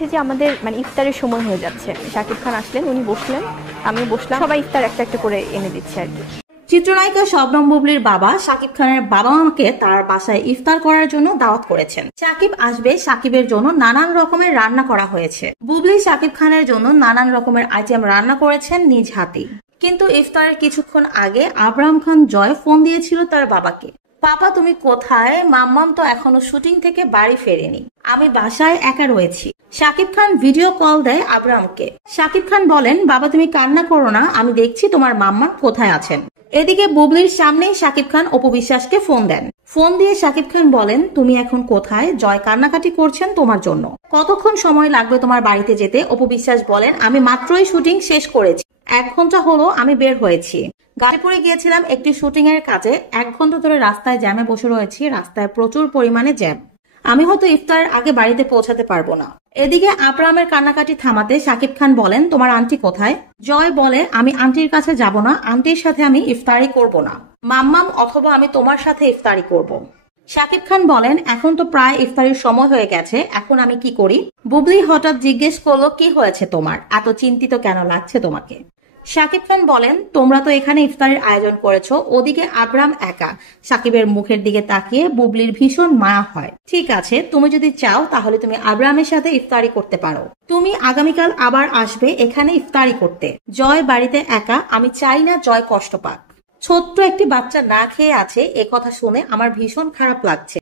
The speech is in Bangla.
যে আমাদের মানে ইফতারের সময় হয়ে যাচ্ছে, শাকিব খান আসলেন, উনি বসলেন, আমি বসলাম, সবাই ইফতার একটা একটা করে এনে দিচ্ছে আর কি। চিত্রনায়িকা শবনম বুবলির বাবা শাকিব খানের বাবা মাকে তার বাসায় ইফতার করার জন্য দাওয়াত করেছেন। শাকিব আসবে, শাকিবের জন্য নানান রকমের রান্না করা হয়েছে। বুবলি শাকিব খানের জন্য নানান রকমের আইটেম রান্না করেছেন নিজ হাতেই। কিন্তু ইফতারের কিছুক্ষণ আগে আবরাম খান জয় ফোন দিয়েছিল তার বাবাকে। পাপা তুমি কোথায়? মাম্মাম তো এখনো শুটিং থেকে বাড়ি ফেরেনি, আমি বাসায় একা রয়েছি। শাকিব খান ভিডিও কল দেয় আবরামকে। শাকিব খান বলেন, বাবা তুমি কান্না করো না, আমি দেখছি তোমার মাম্মা কোথায় আছেন। এদিকে বুবলির সামনেই শাকিব খান অপু বিশ্বাসকে ফোন দেন। ফোন দিয়ে শাকিব খান বলেন, তুমি এখন কোথায়? জয় কান্নাকাটি করছেন তোমার জন্য, কতক্ষণ সময় লাগবে তোমার বাড়িতে যেতে? অপু বিশ্বাস বলেন, আমি মাত্রই শুটিং শেষ করেছি, 1 ঘন্টা হলো আমি বের হয়েছি। গাজীপুরে গিয়েছিলাম একটি শুটিং এর কাজে, 1 ঘন্টা ধরে রাস্তায় জ্যামে বসে রয়েছি, রাস্তায় প্রচুর পরিমাণে জ্যাম, আমি হয়তো ইফতারের আগে বাড়িতে পৌঁছাতে পারবো না। এদিকে আবরামের কান্নাকাটি থামাতে শাকিব খান বলেন, তোমার আন্টি কোথায়? জয় বলে, আমি আন্টির কাছে যাব না, আন্টির সাথে আমি ইফতারি করব না, মাম্মাম অথবা আমি তোমার সাথে ইফতারি করব। শাকিব খান বলেন, এখন তো প্রায় ইফতারির সময় হয়ে গেছে, এখন আমি কি করি? বুবলি হঠাৎ জিজ্ঞেস করলো, কি হয়েছে তোমার, এত চিন্তিত কেন লাগছে তোমাকে? শাকিব খান বলেন, তোমরা তো এখানে ইফতারের আয়োজন করেছো, ওদিকে আবরাম একা। শাকিবের মুখের দিকে তাকিয়ে বুবলির ভীষণ মায়া হয়। ঠিক আছে, তুমি যদি চাও তাহলে তুমি আবরামের সাথে ইফতারি করতে পারো, তুমি আগামীকাল আবার আসবে এখানে ইফতারি করতে। জয় বাড়িতে একা, আমি চাই না জয় কষ্ট পাক। ছোট্ট একটি বাচ্চা না খেয়ে আছে, এ কথা শুনে আমার ভীষণ খারাপ লাগছে।